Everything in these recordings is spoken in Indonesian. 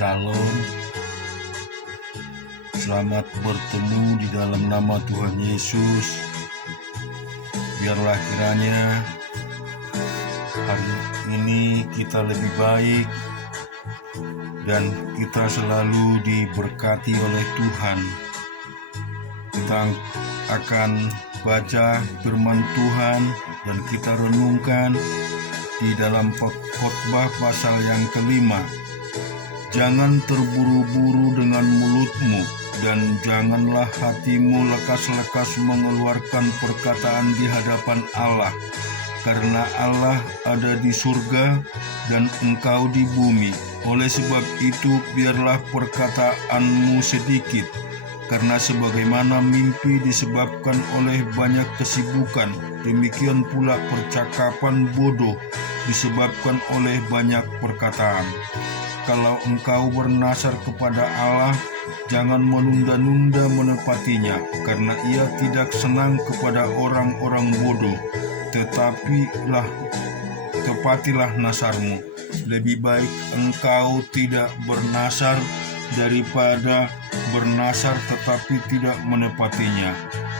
Shalom, selamat bertemu di dalam nama Tuhan Yesus. Biarlah kiranya hari ini kita lebih baik dan kita selalu diberkati oleh Tuhan. Kita akan baca firman Tuhan dan kita renungkan di dalam khotbah pasal yang kelima. Jangan terburu-buru dengan mulutmu, dan janganlah hatimu lekas-lekas mengeluarkan perkataan di hadapan Allah, karena Allah ada di surga dan engkau di bumi. Oleh sebab itu, biarlah perkataanmu sedikit, karena sebagaimana mimpi disebabkan oleh banyak kesibukan, demikian pula percakapan bodoh disebabkan oleh banyak perkataan. Kalau engkau bernasar kepada Allah, jangan menunda-nunda menepatinya, karena Ia tidak senang kepada orang-orang bodoh. Tepatilah nasarmu. Lebih baik engkau tidak bernasar daripada bernasar tetapi tidak menepatinya.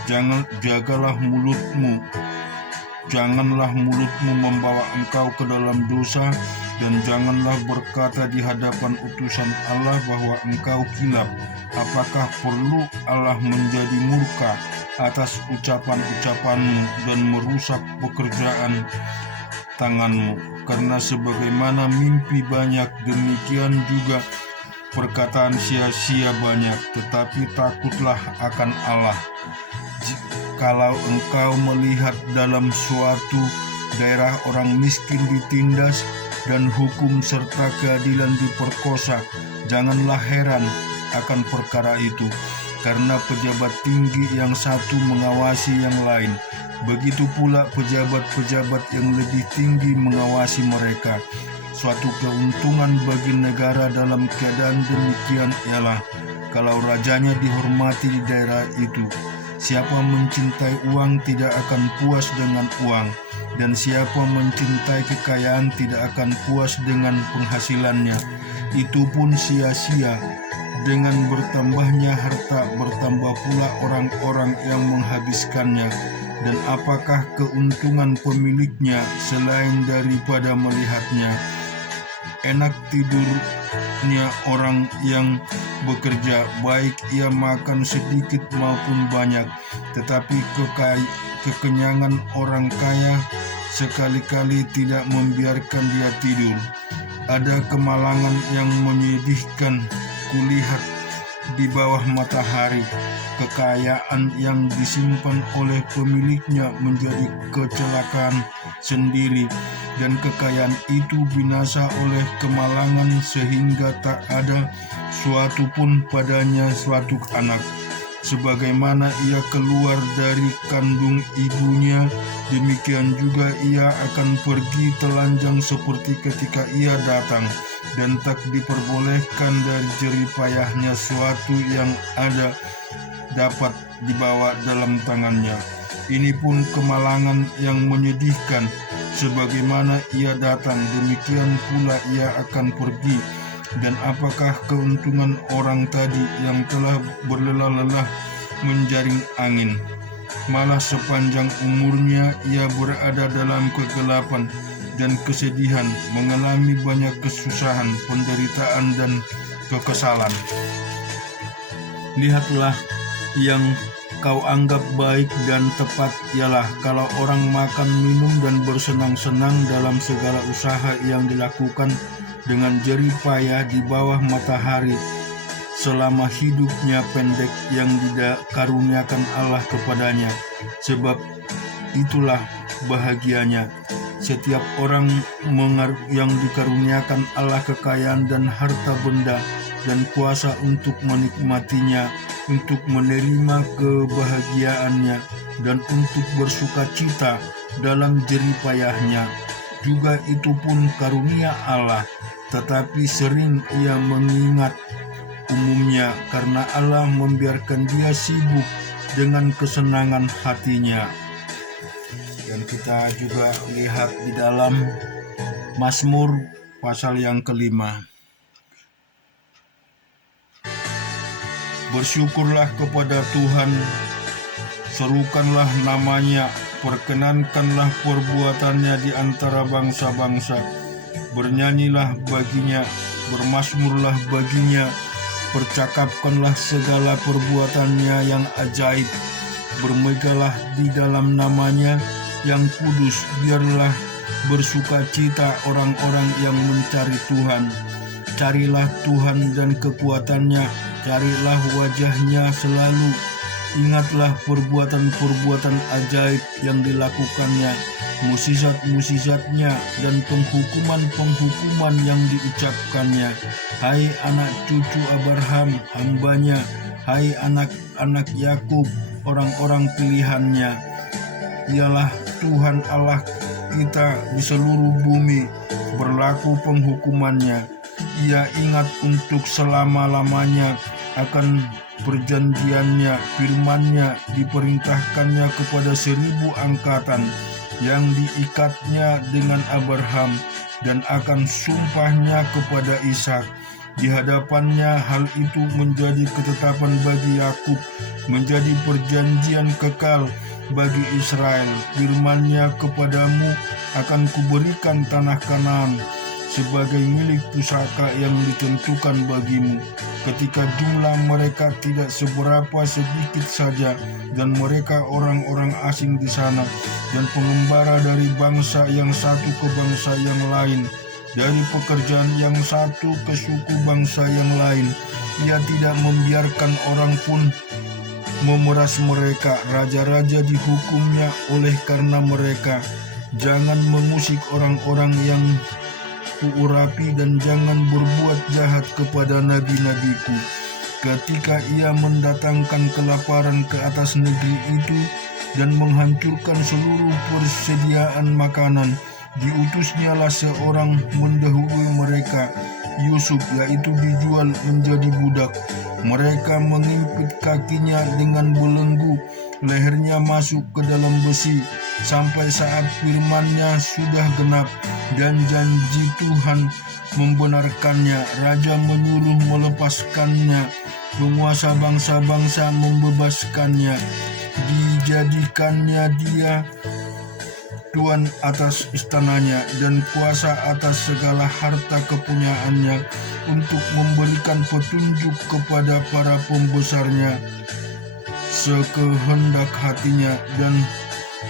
Janganlah mulutmu membawa engkau ke dalam dosa, dan janganlah berkata di hadapan utusan Allah bahwa engkau kilap. Apakah perlu Allah menjadi murka atas ucapan-ucapanmu dan merusak pekerjaan tanganmu? Karena sebagaimana mimpi banyak, demikian juga perkataan sia-sia banyak. Tetapi takutlah akan Allah. Kalau engkau melihat dalam suatu daerah orang miskin ditindas dan hukum serta keadilan diperkosa, janganlah heran akan perkara itu, karena pejabat tinggi yang satu mengawasi yang lain. Begitu pula pejabat-pejabat yang lebih tinggi mengawasi mereka. Suatu keuntungan bagi negara dalam keadaan demikian ialah kalau rajanya dihormati di daerah itu. Siapa mencintai uang tidak akan puas dengan uang, dan siapa mencintai kekayaan tidak akan puas dengan penghasilannya. Itu pun sia-sia. Dengan bertambahnya harta, bertambah pula orang-orang yang menghabiskannya. Dan apakah keuntungan pemiliknya selain daripada melihatnya? Enak tidurnya orang yang bekerja, baik ia makan sedikit maupun banyak, tetapi kekenyangan orang kaya sekali-kali tidak membiarkan dia tidur. Ada kemalangan yang menyedihkan kulihat di bawah matahari. Kekayaan yang disimpan oleh pemiliknya menjadi kecelakaan sendiri, dan kekayaan itu binasa oleh kemalangan, sehingga tak ada suatu pun padanya suatu anak. Sebagaimana ia keluar dari kandung ibunya, demikian juga ia akan pergi telanjang seperti ketika ia datang, dan tak diperbolehkan dari jerih payahnya suatu yang ada dapat dibawa dalam tangannya. Ini pun kemalangan yang menyedihkan. Sebagaimana ia datang, demikian pula ia akan pergi. Dan apakah keuntungan orang tadi yang telah berlelah-lelah menjaring angin? Malah sepanjang umurnya ia berada dalam kegelapan dan kesedihan, mengalami banyak kesusahan, penderitaan, dan kekesalan. Lihatlah, yang kau anggap baik dan tepat ialah kalau orang makan, minum, dan bersenang-senang dalam segala usaha yang dilakukan dengan jerih payah di bawah matahari selama hidupnya pendek yang dikaruniakan Allah kepadanya. Sebab itulah bahagianya setiap orang yang dikaruniakan Allah kekayaan dan harta benda dan kuasa untuk menikmatinya, untuk menerima kebahagiaannya, dan untuk bersuka cita dalam jerih payahnya. Juga itu pun karunia Allah, tetapi sering ia mengingat umumnya karena Allah membiarkan dia sibuk dengan kesenangan hatinya. Dan kita juga lihat di dalam Mazmur pasal yang kelima. Bersyukurlah kepada Tuhan, serukanlah namanya, perkenankanlah perbuatannya di antara bangsa-bangsa. Bernyanyilah baginya, bermazmurlah baginya, percakapkanlah segala perbuatannya yang ajaib. Bermegalah di dalam namanya yang kudus, biarlah bersuka cita orang-orang yang mencari Tuhan. Carilah Tuhan dan kekuatannya, carilah wajahnya selalu. Ingatlah perbuatan-perbuatan ajaib yang dilakukannya, mukjizat-mukjizatnya, dan penghukuman-penghukuman yang diucapkannya. Hai anak cucu Abraham, hambanya, hai anak-anak Yakub, orang-orang pilihannya. Ialah Tuhan Allah kita di seluruh bumi, berlaku penghukumannya. Ia ingat untuk selama-lamanya akan perjanjiannya, firman-Nya diperintahkannya kepada 1000 angkatan yang diikatnya dengan Abraham, dan akan sumpahnya kepada Ishak. Di hadapannya hal itu menjadi ketetapan bagi Yakub, menjadi perjanjian kekal bagi Israel. Firman-Nya kepadamu, akan kuberikan tanah Kanaan sebagai milik pusaka yang ditentukan bagimu, ketika jumlah mereka tidak seberapa, sedikit saja, dan mereka orang-orang asing di sana, dan pengembara dari bangsa yang satu ke bangsa yang lain, dari pekerjaan yang satu ke suku bangsa yang lain. Ia tidak membiarkan orang pun memeras mereka. Raja-raja dihukumnya oleh karena mereka. Jangan mengusik orang-orang yang kuurapi, dan jangan berbuat jahat kepada nabi-nabiku. Ketika ia mendatangkan kelaparan ke atas negeri itu dan menghancurkan seluruh persediaan makanan, diutusnyalah seorang mendahului mereka, Yusuf, yaitu dijual menjadi budak. Mereka mengimpit kakinya dengan belenggu, lehernya masuk ke dalam besi, sampai saat firman-Nya sudah genap dan janji Tuhan membenarkannya. Raja menyuruh melepaskannya, penguasa bangsa-bangsa membebaskannya. Dijadikannya dia tuan atas istananya dan kuasa atas segala harta kepunyaannya, untuk memberikan petunjuk kepada para pembesarnya sekehendak hatinya, dan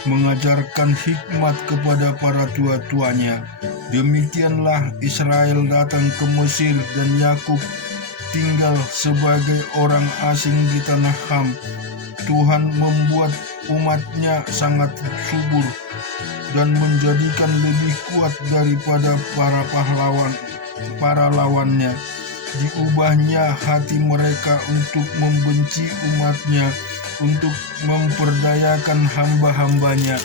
mengajarkan hikmat kepada para tua-tuanya. Demikianlah Israel datang ke Mesir, dan Yakub tinggal sebagai orang asing di tanah Ham. Tuhan membuat umat-Nya sangat subur dan menjadikan lebih kuat daripada para lawannya. Diubahnya hati mereka untuk membenci umat-Nya, untuk memperdayakan hamba-hambanya.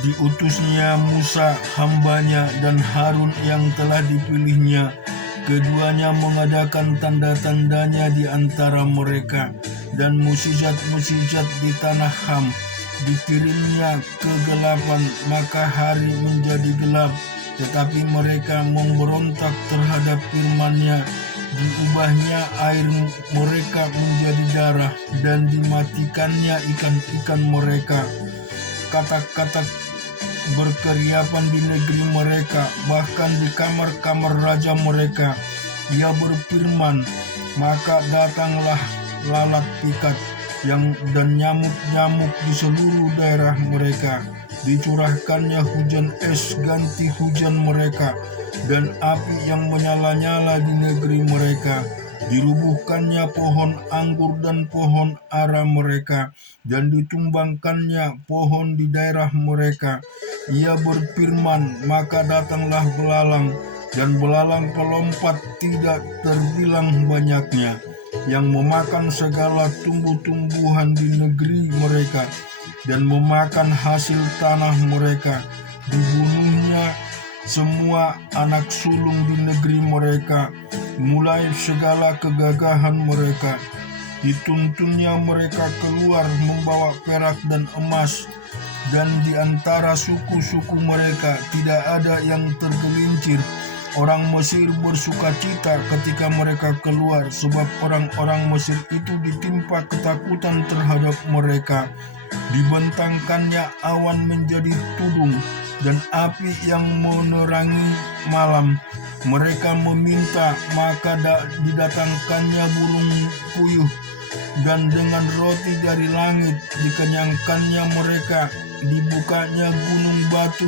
Diutusnya Musa hambanya dan Harun yang telah dipilihnya. Keduanya mengadakan tanda-tandanya di antara mereka, dan mukjizat-mukjizat di tanah Ham. Dikirimnya kegelapan, maka hari menjadi gelap, tetapi mereka memberontak terhadap firman-Nya. Diubahnya air mereka menjadi darah, dan dimatikannya ikan-ikan mereka. Katak-katak berkeriapan di negeri mereka, bahkan di kamar-kamar raja mereka. Ia berfirman, maka datanglah lalat pikat dan nyamuk-nyamuk di seluruh daerah mereka. Dicurahkannya hujan es ganti hujan mereka, dan api yang menyala-nyala di negeri mereka. Dirubuhkannya pohon anggur dan pohon ara mereka, dan ditumbangkannya pohon di daerah mereka. Ia berfirman, maka datanglah belalang, dan belalang pelompat tidak terbilang banyaknya, yang memakan segala tumbuh-tumbuhan di negeri mereka, dan memakan hasil tanah mereka. Dibunuhnya semua anak sulung di negeri mereka, mulai segala kegagahan mereka. Dituntunnya mereka keluar membawa perak dan emas, dan di antara suku-suku mereka tidak ada yang tergelincir Orang Mesir bersukacita ketika mereka keluar, sebab orang-orang Mesir itu ditimpa ketakutan terhadap mereka. Dibentangkannya awan menjadi tudung dan api yang menerangi malam. Mereka meminta, maka didatangkannya burung puyuh, dan dengan roti dari langit dikenyangkannya mereka. Dibukanya gunung batu,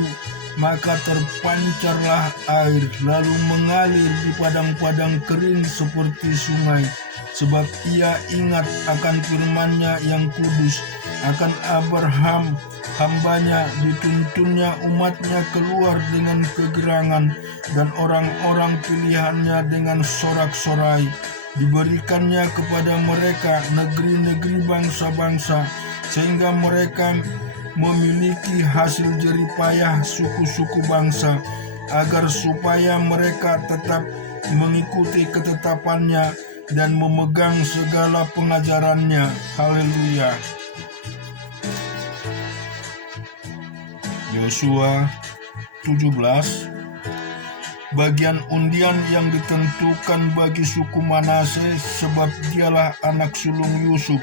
maka terpancarlah air, lalu mengalir di padang-padang kering seperti sungai. Sebab ia ingat akan firman-Nya yang kudus, akan Abraham hambanya, dituntunnya umat-Nya keluar dengan kegerangan, dan orang-orang pilihan-Nya dengan sorak-sorai. Diberikannya kepada mereka negeri-negeri bangsa-bangsa, sehingga mereka memiliki hasil jeripayah suku-suku bangsa, agar supaya mereka tetap mengikuti ketetapan-Nya dan memegang segala pengajaran-Nya. Haleluya. Yosua 17. Bagian undian yang ditentukan bagi suku Manase, sebab dialah anak sulung Yusuf,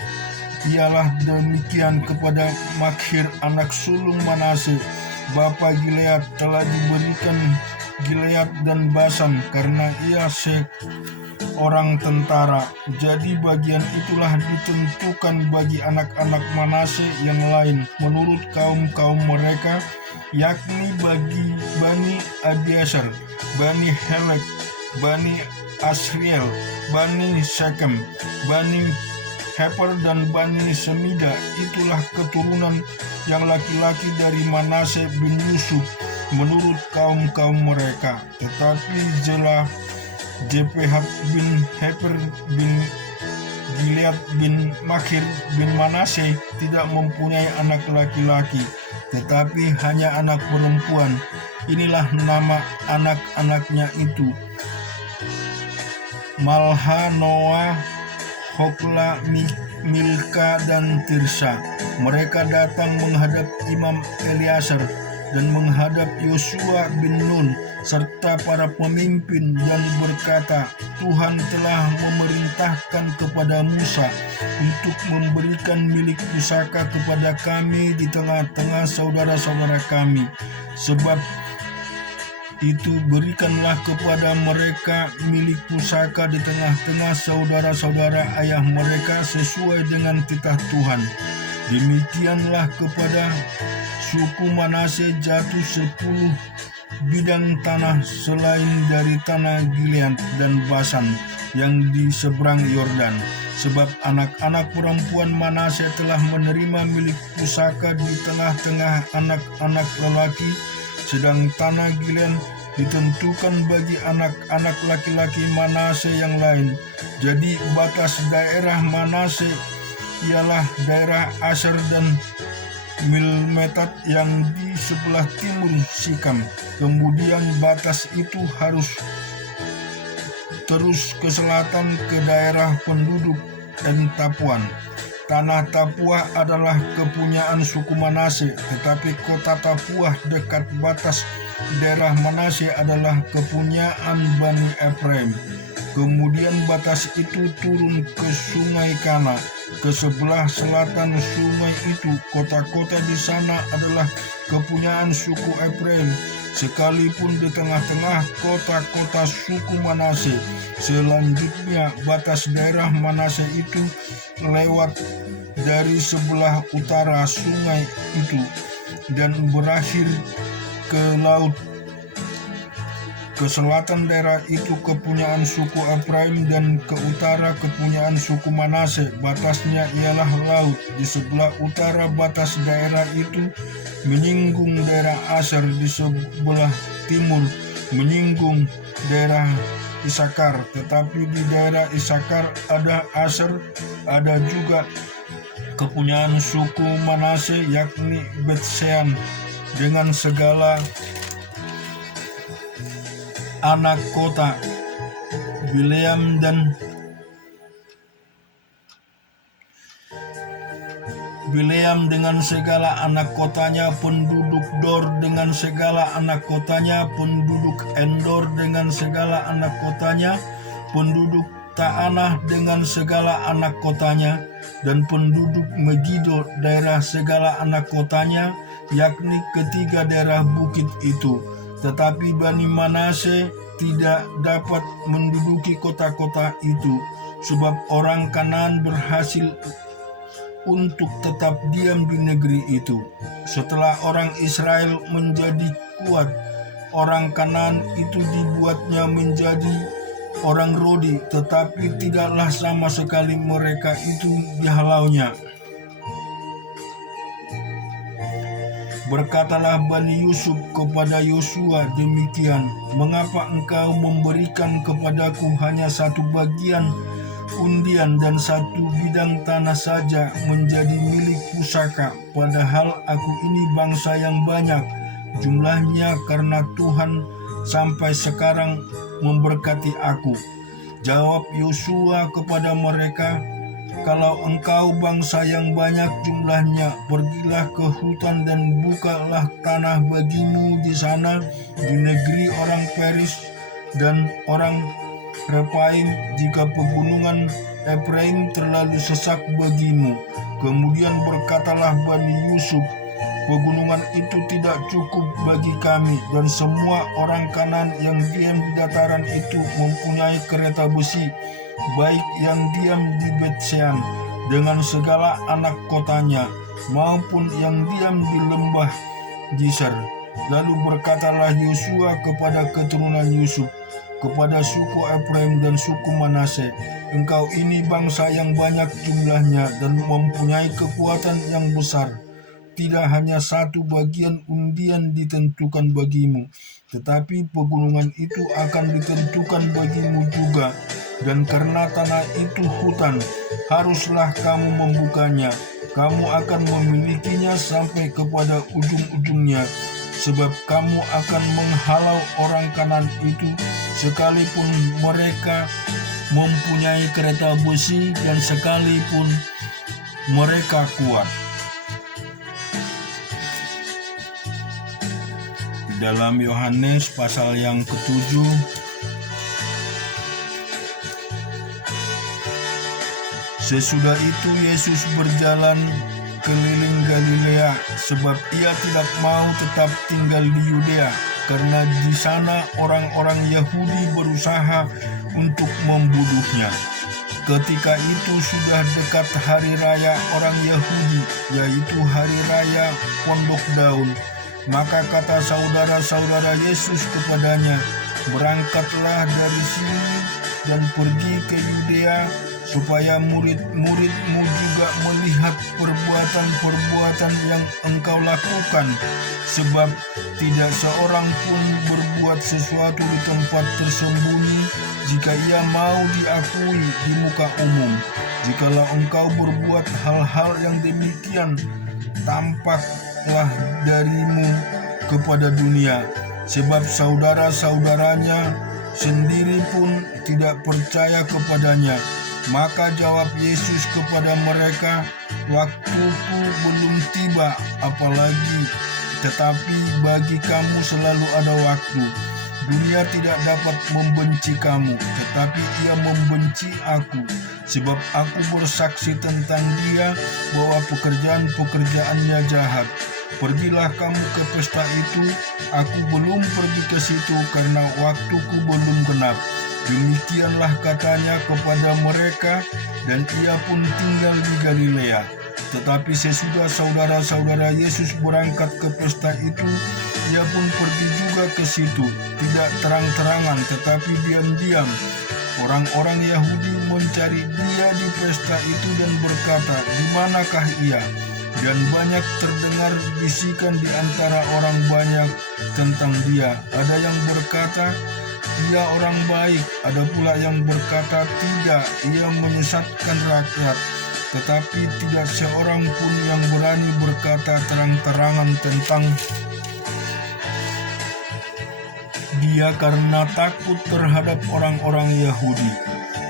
ialah demikian kepada Makhir anak sulung Manase, bapa Gilead, telah diberikan Gilead dan Basan, karena ia seorang tentara. Jadi bagian itulah ditentukan bagi anak-anak Manase yang lain menurut kaum-kaum mereka, yakni bagi Bani Abieser, Bani Helek, Bani Asriel, Bani Sekem, Bani Heper, dan Bani Semida. Itulah keturunan yang laki-laki dari Manase bin Yusuf menurut kaum-kaum mereka. Tetapi Jelah, Jephehat bin Heper bin Gilead bin Makhir bin Manase tidak mempunyai anak laki-laki, tetapi hanya anak perempuan. Inilah nama anak-anaknya itu: Malha, Noah, Hokla, Milka, dan Tirsa. Mereka datang menghadap Imam Eliasar dan menghadap Yosua bin Nun serta para pemimpin, dan berkata, Tuhan telah memerintahkan kepada Musa untuk memberikan milik pusaka kepada kami di tengah-tengah saudara-saudara kami. Sebab itu berikanlah kepada mereka milik pusaka di tengah-tengah saudara-saudara ayah mereka sesuai dengan titah Tuhan. Demikianlah kepada suku Manase jatuh 10 bidang tanah selain dari tanah Gilead dan Basan yang di seberang Yordan. Sebab anak-anak perempuan Manase telah menerima milik pusaka di tengah-tengah anak-anak lelaki, sedang tanah Gilead ditentukan bagi anak-anak laki-laki Manase yang lain. Jadi batas daerah Manase ialah daerah Aser dan Milmetat yang di sebelah timur Sikam. Kemudian batas itu harus terus ke selatan ke daerah penduduk En Tapuan. Tanah Tapuah adalah kepunyaan suku Manase, tetapi kota Tapuah dekat batas daerah Manase adalah kepunyaan Bani Efraim. Kemudian batas itu turun ke sungai Kana. Ke sebelah selatan sungai itu, kota-kota di sana adalah kepunyaan suku Efraim, sekalipun di tengah-tengah kota-kota suku Manase. Selanjutnya batas daerah Manase itu lewat dari sebelah utara sungai itu dan berakhir ke laut. Ke selatan daerah itu kepunyaan suku Efraim, dan ke utara kepunyaan suku Manase. Batasnya ialah laut. Di sebelah utara batas daerah itu menyinggung daerah Aser, di sebelah timur menyinggung daerah Isakar. Tetapi di daerah Isakar ada Aser, ada juga kepunyaan suku Manase, yakni Betsean dengan segala anak kota, Bileam dan Bileam dengan segala anak kotanya, penduduk Dor dengan segala anak kotanya, penduduk Endor dengan segala anak kotanya, penduduk Taanah dengan segala anak kotanya, dan penduduk Megido daerah segala anak kotanya, yakni ketiga daerah bukit itu. Tetapi Bani Manase tidak dapat menduduki kota-kota itu, sebab orang Kanaan berhasil untuk tetap diam di negeri itu. Setelah orang Israel menjadi kuat, orang Kanaan itu dibuatnya menjadi orang Rodi, tetapi tidaklah sama sekali mereka itu dihalaunya. Berkatalah Bani Yusuf kepada Yosua demikian, "Mengapa engkau memberikan kepadaku hanya satu bagian undian dan satu bidang tanah saja menjadi milik pusaka, padahal aku ini bangsa yang banyak jumlahnya, karena Tuhan sampai sekarang memberkati aku?" Jawab Yosua kepada mereka, "Kalau engkau bangsa yang banyak jumlahnya, pergilah ke hutan dan bukalah tanah bagimu di sana, di negeri orang Peris dan orang Refaim, jika pegunungan Efraim terlalu sesak bagimu." Kemudian berkatalah Bani Yusuf, "Pegunungan itu tidak cukup bagi kami, dan semua orang Kanaan yang diam di dataran itu mempunyai kereta besi, baik yang diam di Bet-Shean dengan segala anak kotanya, maupun yang diam di lembah Jiser." Lalu berkatalah Yosua kepada keturunan Yusuf, kepada suku Efraim dan suku Manase, "Engkau ini bangsa yang banyak jumlahnya dan mempunyai kekuatan yang besar. Tidak hanya satu bagian undian ditentukan bagimu, tetapi pegunungan itu akan ditentukan bagimu juga. Dan karena tanah itu hutan, haruslah kamu membukanya. Kamu akan memilikinya sampai kepada ujung-ujungnya, sebab kamu akan menghalau orang Kanaan itu, sekalipun mereka mempunyai kereta besi dan sekalipun mereka kuat." Dalam Yohanes pasal yang ke-7, sesudah itu Yesus berjalan keliling Galilea, sebab ia tidak mau tetap tinggal di Yudea, karena di sana orang-orang Yahudi berusaha untuk membunuhnya. Ketika itu sudah dekat hari raya orang Yahudi, yaitu hari raya Pondok Daun. Maka kata saudara-saudara Yesus kepadanya, "Berangkatlah dari sini dan pergi ke Yudea, supaya murid-muridmu juga melihat perbuatan-perbuatan yang engkau lakukan. Sebab tidak seorang pun berbuat sesuatu di tempat tersembunyi, jika ia mau diakui di muka umum. Jikalau engkau berbuat hal-hal yang demikian, tampaklah darimu kepada dunia." Sebab saudara-saudaranya sendiri pun tidak percaya kepadanya. Maka jawab Yesus kepada mereka, "Waktuku belum tiba, apalagi, tetapi bagi kamu selalu ada waktu. Dunia tidak dapat membenci kamu, tetapi ia membenci aku, sebab aku bersaksi tentang dia bahwa pekerjaan-pekerjaannya jahat. Pergilah kamu ke pesta itu, aku belum pergi ke situ karena waktuku belum genap." Demikianlah katanya kepada mereka, dan ia pun tinggal di Galilea. Tetapi sesudah saudara-saudara Yesus berangkat ke pesta itu, ia pun pergi juga ke situ, tidak terang-terangan tetapi diam-diam. Orang-orang Yahudi mencari dia di pesta itu dan berkata, "Di manakah ia?" Dan banyak terdengar bisikan di antara orang banyak tentang dia. Ada yang berkata, "Ia orang baik." Ada pula yang berkata, "Tidak, ia menyesatkan rakyat." Tetapi tidak seorang pun yang berani berkata terang-terangan tentang dia karena takut terhadap orang-orang Yahudi.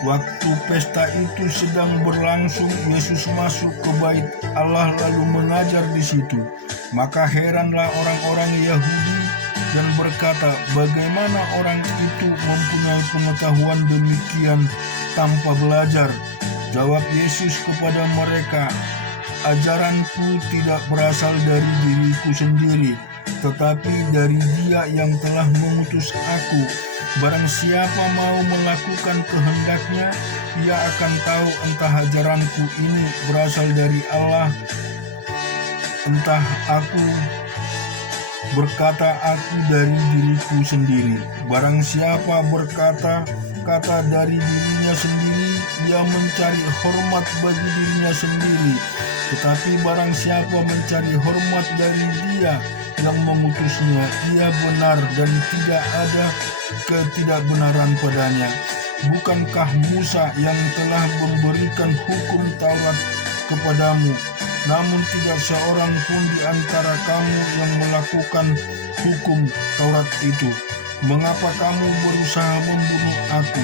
Waktu pesta itu sedang berlangsung, Yesus masuk ke bait Allah lalu mengajar di situ. Maka heranlah orang-orang Yahudi dan berkata, bagaimana orang itu mempunyai pengetahuan demikian tanpa belajar? Jawab Yesus kepada mereka, ajaranku tidak berasal dari diriku sendiri, tetapi dari Dia yang telah mengutus aku. Barang siapa mau melakukan kehendaknya, ia akan tahu entah ajaranku ini berasal dari Allah, entah aku berkata aku dari diriku sendiri. Barang siapa berkata dari dirinya sendiri, ia mencari hormat bagi dirinya sendiri. Tetapi barang siapa mencari hormat dari Dia yang mengutusnya, ia benar dan tidak ada ketidakbenaran padanya. Bukankah Musa yang telah memberikan hukum Taurat kepadamu? Namun tidak seorang pun di antara kamu yang melakukan hukum Taurat itu. Mengapa kamu berusaha membunuh aku?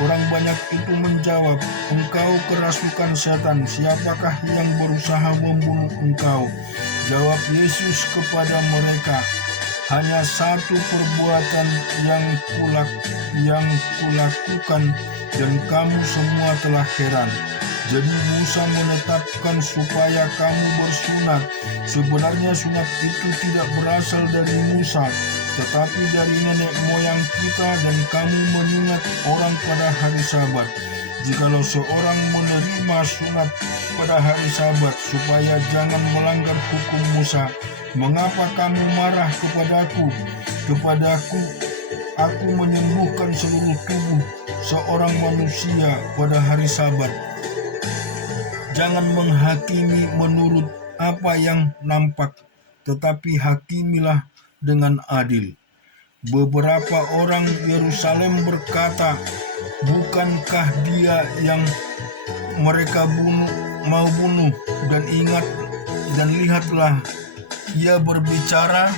Orang banyak itu menjawab, engkau kerasukan setan, siapakah yang berusaha membunuh engkau? Jawab Yesus kepada mereka, hanya satu perbuatan yang kulakukan dan kamu semua telah heran. Jadi Musa menetapkan supaya kamu bersunat. Sebenarnya sunat itu tidak berasal dari Musa, tetapi dari nenek moyang kita, dan kamu menyunat orang pada hari Sabat. Jikalau seorang menerima sunat pada hari Sabat supaya jangan melanggar hukum Musa, mengapa kamu marah kepadaku? Aku menyembuhkan seluruh tubuh seorang manusia pada hari Sabat. Jangan menghakimi menurut apa yang nampak, tetapi hakimilah dengan adil. Beberapa orang Yerusalem berkata, bukankah Dia yang mereka mau bunuh? Dan ingat dan lihatlah, Ia berbicara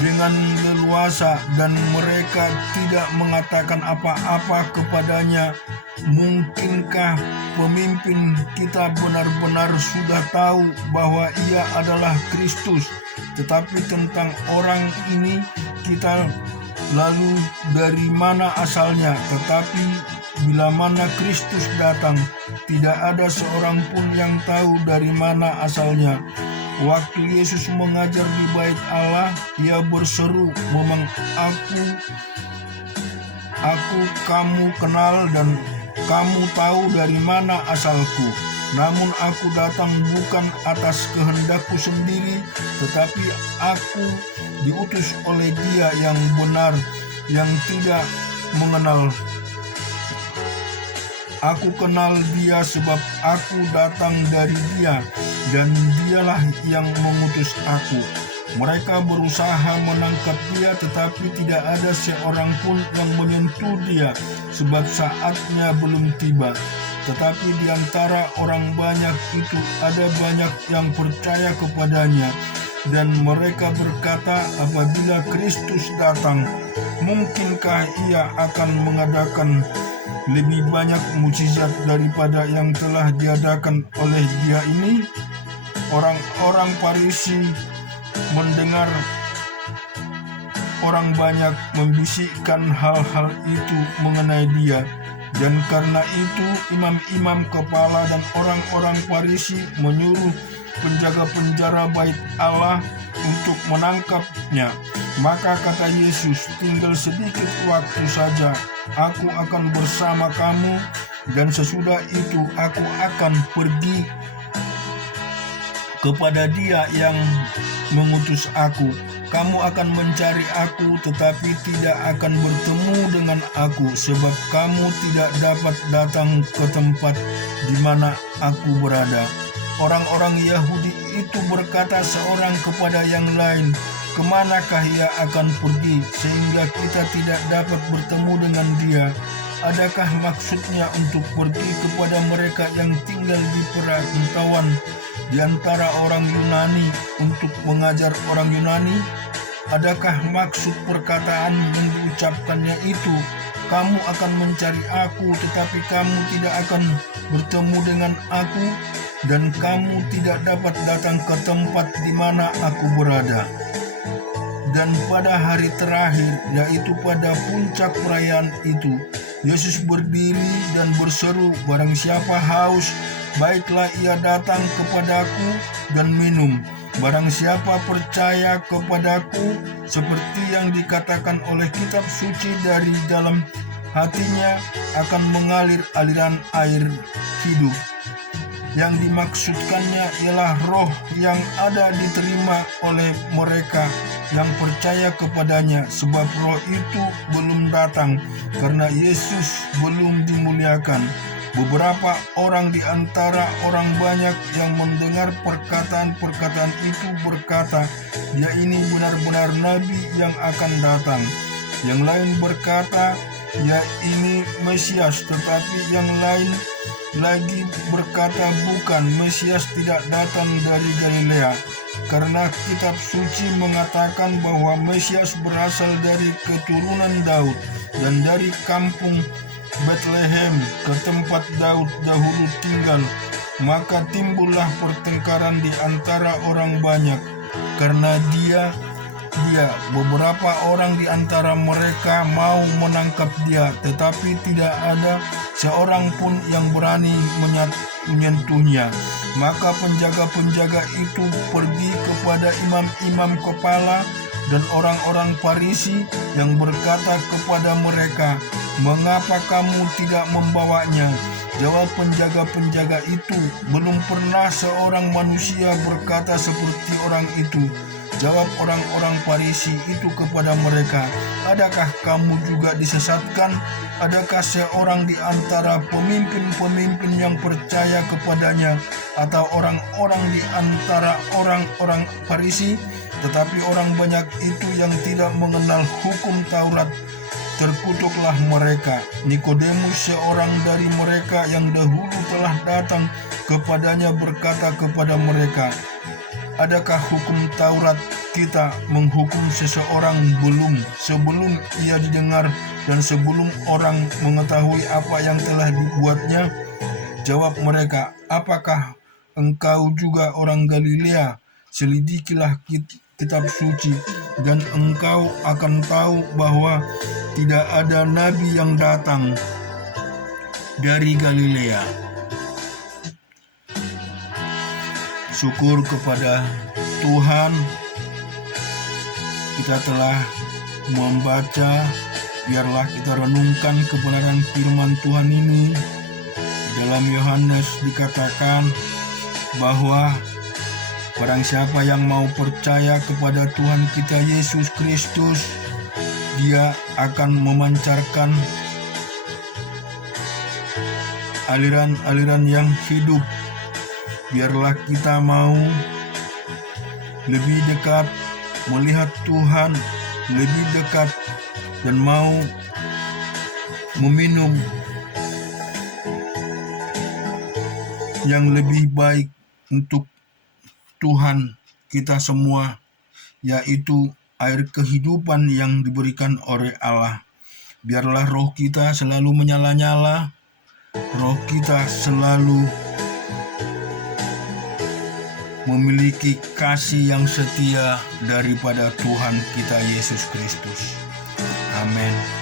dengan leluasa dan mereka tidak mengatakan apa-apa kepadanya. Mungkinkah pemimpin kita benar-benar sudah tahu bahwa Ia adalah Kristus? Tetapi tentang orang ini kita lalu dari mana asalnya? Tetapi bila mana Kristus datang, tidak ada seorang pun yang tahu dari mana asalnya. Waktu Yesus mengajar di bait Allah, Ia berseru, memang aku kamu kenal dan kamu tahu dari mana asalku. Namun aku datang bukan atas kehendakku sendiri, tetapi aku diutus oleh Dia yang benar, yang tidak mengenal. Aku kenal Dia sebab aku datang dari Dia, dan Dialah yang mengutus aku. Mereka berusaha menangkap Dia, tetapi tidak ada seorang pun yang menyentuh Dia, sebab saatnya belum tiba. Tetapi di antara orang banyak itu ada banyak yang percaya kepadanya, dan mereka berkata, apabila Kristus datang, mungkinkah Ia akan mengadakan lebih banyak mukjizat daripada yang telah diadakan oleh Dia ini? Orang-orang Farisi mendengar orang banyak membisikkan hal-hal itu mengenai Dia, dan karena itu imam-imam kepala dan orang-orang Farisi menyuruh penjaga penjara bait Allah untuk menangkapnya. Maka kata Yesus, tinggal sedikit waktu saja, aku akan bersama kamu, dan sesudah itu aku akan pergi kepada Dia yang mengutus aku. Kamu akan mencari aku, tetapi tidak akan bertemu dengan aku, sebab kamu tidak dapat datang ke tempat di mana aku berada. Orang-orang Yahudi itu berkata seorang kepada yang lain, kemanakah Ia akan pergi sehingga kita tidak dapat bertemu dengan Dia? Adakah maksudnya untuk pergi kepada mereka yang tinggal di perantauan di antara orang Yunani untuk mengajar orang Yunani? Adakah maksud perkataan yang diucapkannya itu? kamu akan mencari aku, tetapi kamu tidak akan bertemu dengan aku, dan kamu tidak dapat datang ke tempat di mana aku berada. Dan pada hari terakhir, yaitu pada puncak perayaan itu, Yesus berdiri dan berseru, barang siapa haus, baiklah ia datang kepadaku dan minum. Barang siapa percaya kepadaku, seperti yang dikatakan oleh kitab suci, dari dalam hatinya akan mengalir aliran air hidup. Yang dimaksudkannya ialah roh yang ada diterima oleh mereka yang percaya kepadanya, sebab roh itu belum datang karena Yesus belum dimuliakan. Beberapa orang di antara orang banyak yang mendengar perkataan-perkataan itu berkata, dia ini benar-benar nabi yang akan datang. Yang lain berkata, ya ini Mesias, tetapi yang lain lagi berkata, bukan, Mesias tidak datang dari Galilea. Karena kitab suci mengatakan bahwa Mesias berasal dari keturunan Daud dan dari kampung Bethlehem, ke tempat Daud dahulu tinggal. Maka timbullah pertengkaran di antara orang banyak karena dia beberapa orang di antara mereka mau menangkap dia, tetapi tidak ada seorang pun yang berani menyentuhnya. Maka penjaga-penjaga itu pergi kepada imam-imam kepala dan orang-orang Farisi yang berkata kepada mereka, mengapa kamu tidak membawanya? Jawab penjaga-penjaga itu, belum pernah seorang manusia berkata seperti orang itu. Jawab orang-orang Farisi itu kepada mereka, adakah kamu juga disesatkan? Adakah seorang di antara pemimpin-pemimpin yang percaya kepadanya, atau orang-orang di antara orang-orang Farisi? Tetapi orang banyak itu yang tidak mengenal hukum Taurat, terkutuklah mereka. Nikodemus, seorang dari mereka yang dahulu telah datang kepadanya, berkata kepada mereka, adakah hukum Taurat kita menghukum seseorang sebelum ia didengar dan sebelum orang mengetahui apa yang telah dibuatnya? Jawab mereka, apakah engkau juga orang Galilea? Selidikilah kitab suci, dan engkau akan tahu bahwa tidak ada nabi yang datang dari Galilea. Syukur kepada Tuhan, kita telah membaca. Biarlah kita renungkan kebenaran firman Tuhan ini. Dalam Yohanes dikatakan bahwa barang siapa yang mau percaya kepada Tuhan kita Yesus Kristus, dia akan memancarkan aliran-aliran yang hidup. Biarlah kita mau lebih dekat melihat Tuhan, lebih dekat, dan mau meminum yang lebih baik untuk Tuhan kita semua, yaitu air kehidupan yang diberikan oleh Allah. Biarlah roh kita selalu menyala-nyala, roh kita selalu memiliki kasih yang setia daripada Tuhan kita Yesus Kristus. Amin.